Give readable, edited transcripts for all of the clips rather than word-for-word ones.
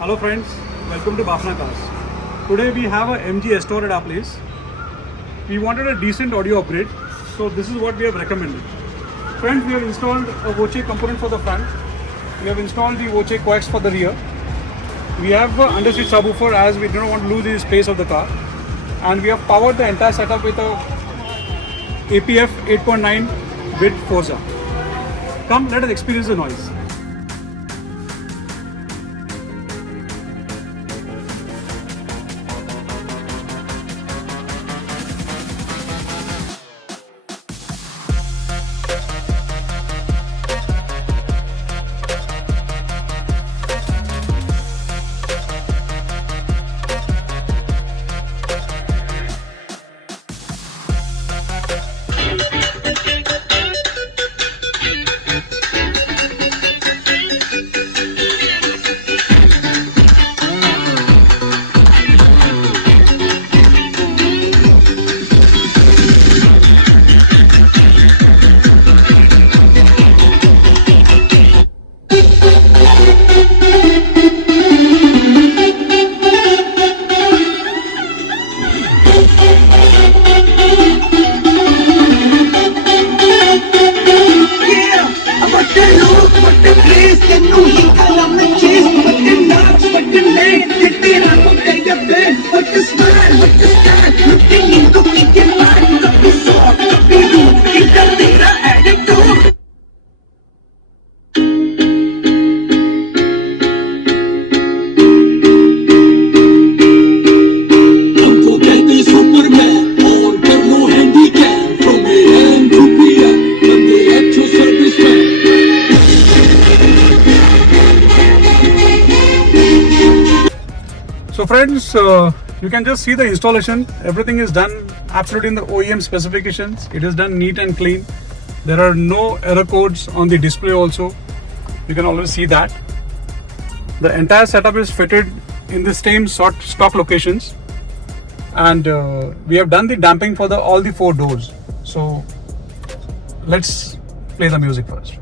Hello friends, welcome to BAFNA Cars. Today we have a MG Astor at our place. We wanted a decent audio upgrade, so this is what we have recommended. Friends, we have installed a VOCE component for the front. We have installed the VOCE coax for the rear. We have an underseat subwoofer as we do not want to lose the space of the car. And we have powered the entire setup with a APF 8.9 with VOCE. Come, let us experience the noise. So friends, you can just see the installation. Everything is done absolutely in the OEM specifications. It is done neat and clean. There are no error codes on the display also. You can always see that. The entire setup is fitted in the same stock locations. And we have done the damping for all the 4 doors. So let's play the music first.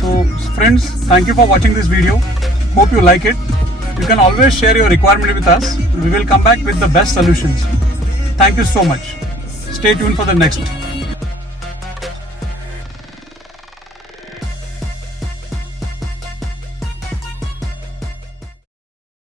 So friends, thank you for watching this video. Hope you like it. You can always share your requirement with us. We will come back with the best solutions. Thank you so much. Stay tuned for the next.